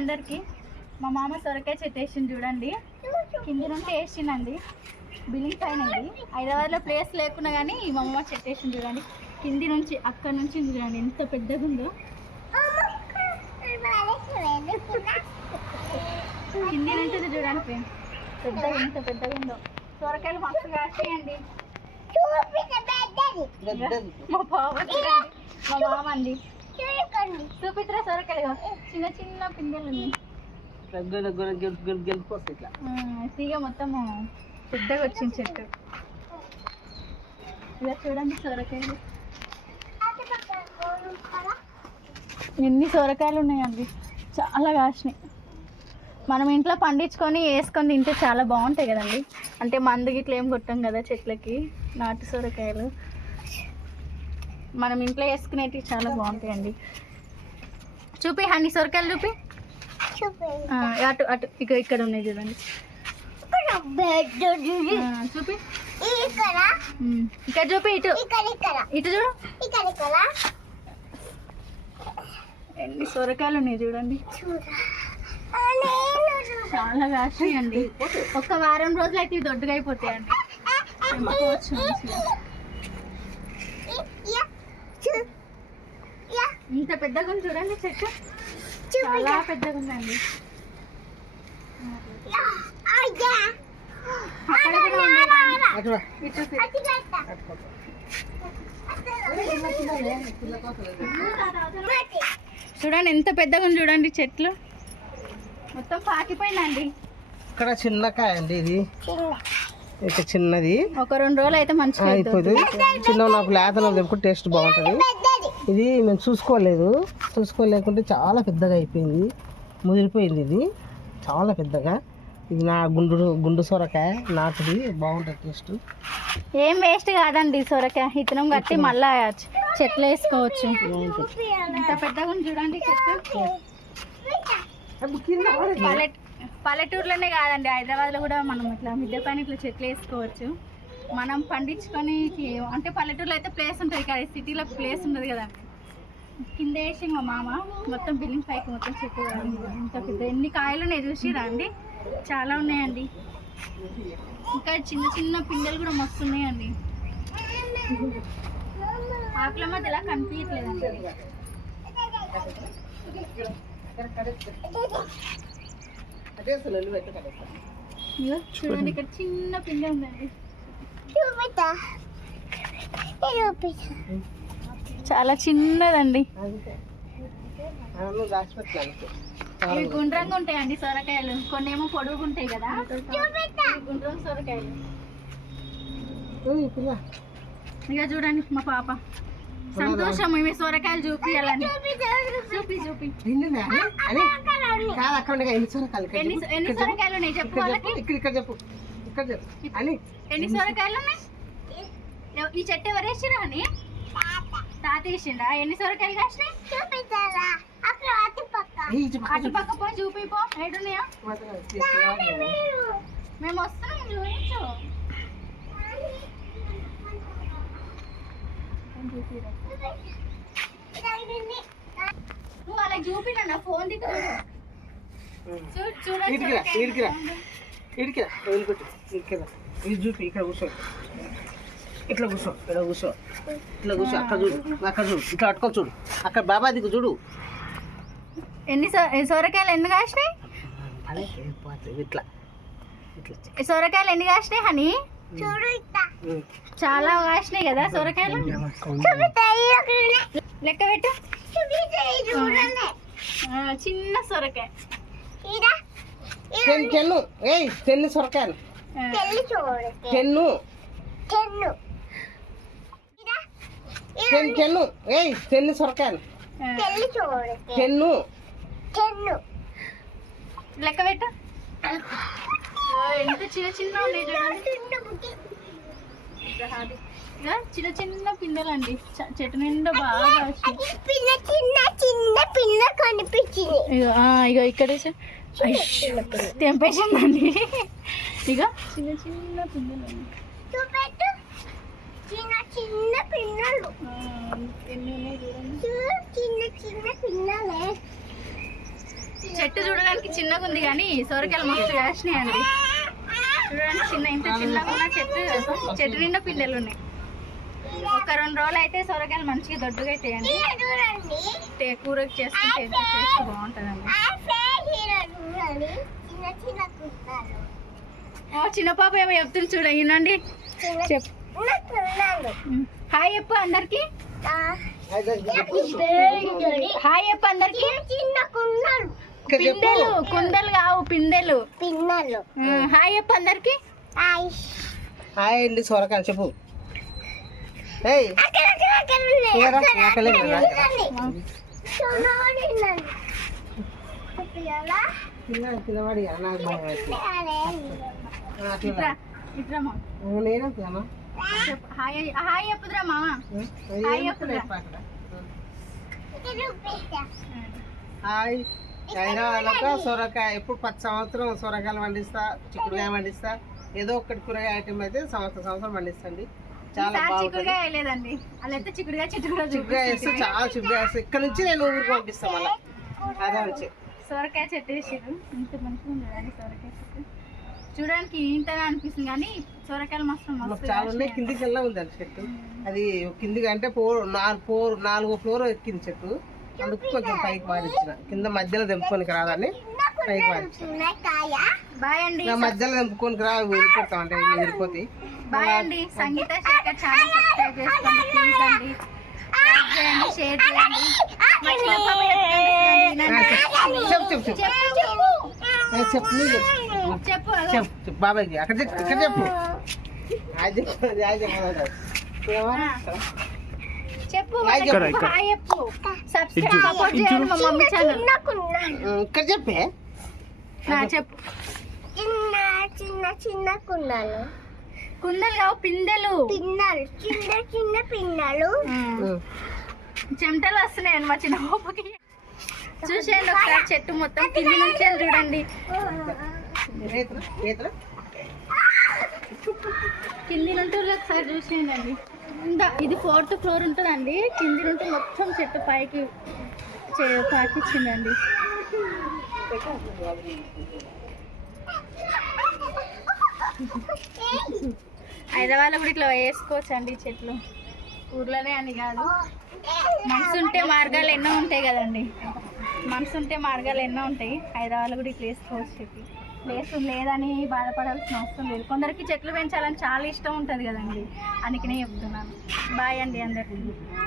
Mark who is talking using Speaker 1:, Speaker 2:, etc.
Speaker 1: అందరికి. మా మామ సొరకాయ చెట్టు వేసింది చూడండి. కింది నుండి వేసిందండి బిల్డింగ్ పైన హైదరాబాద్లో ప్లేస్ లేకున్నా కానీ మా మామ చెట్టు వేసింది చూడండి. కింది నుంచి అక్కడ నుంచి చూడండి. ఎంత పెద్దగా ఉందో. కింది నుంచి చూడండి ఫ్రెండ్ పెద్దగా ఎంత పెద్దగా ఉందో. సొరకాయలు మస్తు కాస్తాయండి మా బావ చూడండి. మా మామ అండి చూపిత్రా సొరకాయలు చిన్న చిన్న పిందెలు ఉన్నాయి.
Speaker 2: ఇట్లా.
Speaker 1: తీగ మొత్తం పెద్దగా వచ్చింది చెట్టు. ఇలా చూడండి సొరకాయలు. ఎన్ని సొరకాయలు ఉన్నాయండి. చాలా కాసినాయి. మనం ఇంట్లో పండించుకొని వేసుకొని తింటే చాలా బాగుంటాయి కదండి. అంటే మందు గిట్ల ఏం కొట్టాం కదా చెట్లకి నాటు సొరకాయలు. మనం ఇంట్లో వేసుకునేటివి చాలా బాగుంటాయండి. చూపి హనీ సొరకాయలు చూపి. అటు అటు ఇక ఇక్కడ ఉన్నాయి చూడండి. చూపి. ఇక్కడ. చూపి ఇటు. ఇటు చూడు. ఎన్ని సొరకాయలు ఉన్నాయి చూడండి. చాలా కాస్తాయండి ఒక వారం రోజులు అయితే దొడ్డుగా అయిపోతాయండి తెంపుకోవచ్చు మంచిగా. ఇంత పెద్దగా ఉంది చూడండి చెట్టు చాలా పెద్దగా ఉందండి. చూడండి ఎంత పెద్దగా ఉంది చూడండి చెట్లు. మొత్తం పాకిపోయిందండి.
Speaker 2: ఇక్కడ చిన్న కాయ అండి ఇది. ఇక చిన్నది.
Speaker 1: ఒక రెండు రోజులు అయితే మంచిగా
Speaker 2: అయిపోతుంది. చిన్న నాకు లేతలో తెంపుకుంటే టేస్ట్ బాగుంటుంది. ఇది మేము చూసుకోలేదు. చూసుకోలేకుంటే చాలా పెద్దగా అయిపోయింది. ముదిరిపోయింది ఇది. చాలా పెద్దగా. ఇది నా గుండు గుండు సొరకాయ. నాటుది. బాగుంటుంది టేస్ట్.
Speaker 1: ఏం వేస్ట్ కాదండి సొరకాయ. ఇతనం కట్టి మళ్ళా చెట్లు వేసుకోవచ్చు. ఇంత పెద్దగా చూడండి పల్లెటూరులోనే కాదండి. హైదరాబాద్లో కూడా మనం ఇట్లా మిద్దె పైన ఇట్లా చెట్లు వేసుకోవచ్చు. మనం పండించుకొని అంటే పల్లెటూరులో అయితే ప్లేస్ ఉంటుంది కదా సిటీలో ప్లేస్ ఉండదు కదా. కింద వేసి మా మామ మొత్తం బిల్డింగ్ పైకి మొత్తం చెట్టు ఇంత పెద్ద ఎన్ని కాయలు ఉన్నాయి చూసిరా అండి? చాలా ఉన్నాయండి. ఇంకా చిన్న చిన్న పిందెలు కూడా మస్తు ఉన్నాయండి. ఆకుల మధ్య ఇలా కనిపించట్లేదండి చూడండి ఇక్కడ చిన్న పిందె ఉందండి. చాలా చిన్నదండి. ఇవి గుండ్రంగా ఉంటాయండి సొరకాయలు. కొన్ని ఏమో పొడుగు ఉంటాయి కదా. గుండ్రం సొరకాయలు. ఇక చూడండి మా పాప. సంతోషం ఇవి సొరకాయలు చూపియాలని. చూపి చూపి
Speaker 2: ఎన్ని సొరకాయలు?
Speaker 1: ఉన్నాయి? చెప్పు వాళ్ళకి.
Speaker 2: ఇక్కడ చెప్పు. ఇక్కడ చెప్పు. అని
Speaker 1: ఎన్ని సొరకాయలు ఉన్నాయి ఈ చెట్టు ఎవరు వేసిరా అని తాత వేసిండా? ఎన్ని సొరకాయలు కాసినాయి?
Speaker 2: చెప్పు,
Speaker 1: అటు పక్క పో చూపి పో. ఏడున్నాయా మేము వస్తున్నాం చూపించు. నువ్వు వాళ్ళకి చూపినా నా ఫోన్ దిక్కు చూడు చూడండి
Speaker 2: ఇటుకిరా వదిలిపెట్టు ఇది చూపి ఇక్కడ కూర్చో. ఇట్లా కూర్చో ఇక్కడ కూర్చో. ఇట్లా కూర్చో అక్కడ చూడు అక్కడ చూడు. ఇట్లా అట్టుకో చూడు. అక్కడ బాబా దిక్కు చూడు.
Speaker 1: ఎన్ని సొరకాయలు ఎన్ని కాసినాయి?
Speaker 2: ఇట్లా. ఇట్లా.
Speaker 1: సొరకాయలు ఎన్ని కాసినాయి హనీ?
Speaker 2: ఉమ్.
Speaker 1: చాలా కాసినాయి కదా సొరకాయలు. లెక్క పెట్టు. ఆ, చిన్న సొరకాయ.
Speaker 2: టెన్ టెన్ను ఏయ్ టెన్ను సొరకాయలు.
Speaker 1: ఆ,
Speaker 2: టెన్ను టెన్ టెన్ను ఏయ్ టెన్ను సొరకాయలు.
Speaker 1: ఆ,
Speaker 2: టెన్ను
Speaker 1: లెక్క పెట్టు. ఎంత చిన్న చిన్న చిన్న చిన్న పిందెలండి. చెట్టు నిండా బాగా కాసినాయి. ఇగో ఆ, ఇగో ఇక్కడ చూ- ఐష్, తెంపేసిందండి ఇక? చిన్న చిన్న పిందెలు
Speaker 3: చిన్న చిన్న పిల్లలు. చిన్న చిన్న పిల్లలే.
Speaker 1: చెట్టు చూడడానికి చిన్నగా ఉంది కానీ సొరకాయలు మస్తు కాసినాయి అండి చూడండి చిన్న ఇంత చిన్నగా ఉన్న చెట్టు చెట్టు నిండా పిల్లలు ఉన్నాయి. ఒక రెండు రోజులు అయితే సొరకాయలు మంచిగా దొడ్డుగా అవుతాయండి కూరకి చేసుకుంటే టేస్ట్ బాగుంటుందండి.
Speaker 3: ఆ ఫేస్ చూడండి చిన్న
Speaker 1: పాప ఏమో చెప్తుంది చూడ వినండి.
Speaker 3: చిన్న
Speaker 1: చెప్.
Speaker 3: చిన్న కున్నాలు
Speaker 1: హాయ్ చెప్పు అందరికి. హాయ్ చెప్పు అందరికి. పిందెలు కుందలు కావు పిందెలు.
Speaker 3: పిన్నలు
Speaker 1: ఉమ్, హాయ్ చెప్పు అందరికి.
Speaker 2: హాయ్. అండి సొరకాయ చెప్పు. నాకు భయం
Speaker 1: హాయ్ చెప్పుదురా మామ హాయ్.
Speaker 2: హాయ్. హైదరాబాద్లో సొరకాయ ఎప్పుడు పది సంవత్సరం సొరకాయలు పండిస్తా చిక్కుడుకాయ పండిస్తా ఏదో ఒకటి కూరగాయ ఐటమ్ అయితే సంవత్సరం సంవత్సరం పండిస్తండి చాలా
Speaker 1: చిక్కుడుగా వేయలేదండి. అలా అయితే
Speaker 2: చిక్కుడుకాయ వేస్తే చాలా చిక్కుడుకాయ ఇక్కడ నుంచి నేను ఊరికి పంపిస్తాను మళ్ళీ అదే నుంచి
Speaker 1: సొరకాయ చెట్టు వేసారు ఇంత మంచిగా ఉంది కదండి సొరకాయ చెట్టు. చూడడానికి ఇంతగా అనిపిస్తుంది కానీ సొరకాయలు మస్తు
Speaker 2: చాలా ఉన్నాయి. కిందికి వెళ్ళా ఉందండి చెట్టు. అది కిందికి అంటే ఫోర్ నాలుగు ఫోర్ నాలుగో ఫ్లోర్ ఎక్కింది చెట్టు. అందుకు కొంచెం పైకి పారించిన కింద మధ్యలో తెంపుకోనికి రాదని పైకి పారించిన మధ్యలో తెంపుకోనికి రా వెళ్ళిపోతాం అంటే వెళ్ళిపోతాయి
Speaker 1: బాయ్ అండి. సంగీత శేఖర్ ఛానల్ సబ్స్క్రైబ్ చేసుకోండి. ప్లీజ్ అండి లైక్ చేయండి. షేర్ చేయండి మా చిన్న పాప చెప్తుంది
Speaker 2: ఆ,
Speaker 1: వినండి.
Speaker 2: చెప్పు చెప్పు చెప్పు. చెప్పు బాబాయ్కి అక్కడ చెప్పు ఇక్కడ చెప్పు. చెప్పు
Speaker 3: చిన్న కున్నాలు.
Speaker 2: ఉమ్, ఇక్కడ చెప్పే?
Speaker 1: చెప్పు.
Speaker 3: చిన్న చిన్న చిన్న కున్నాలు
Speaker 1: కుందలు కావు పిందెలు
Speaker 3: పిన్నలు చిన్న చిన్న పిన్నలు.
Speaker 1: చెమటలు చిన్న పాపకి చూసేయండి ఒకసారి చెట్టు మొత్తం కింది నుంచి చూడండి? కింది నుండి ఒకసారి చూసేయండి అండి ఇది ఫోర్త్ ఫ్లోర్ ఉంటుందండి. కింది నుండి మొత్తం చెట్టు పైకి పాకిచ్చిందండి. హైదరాబాద్లో కూడా ఇట్లా వేసుకోవచ్చు అండి చెట్లు. ఊర్లోనే అని కాదు. మనసు ఉంటే మార్గాలు ఎన్నో ఉంటాయి కదండి. మనసు ఉంటే మార్గాలు ఎన్నో ఉంటాయి. హైదరాబాద్లో కూడా ప్లేస్ వేసుకోవచ్చు చెప్పి. ప్లేస్ లేదని బాధపడాల్సిన అవసరం లేదు. కొందరికి చెట్లు పెంచాలని చాలా ఇష్టం ఉంటుంది కదండి. అందుకనే చెప్తున్నాను. బాయ్ అండి అందరికీ.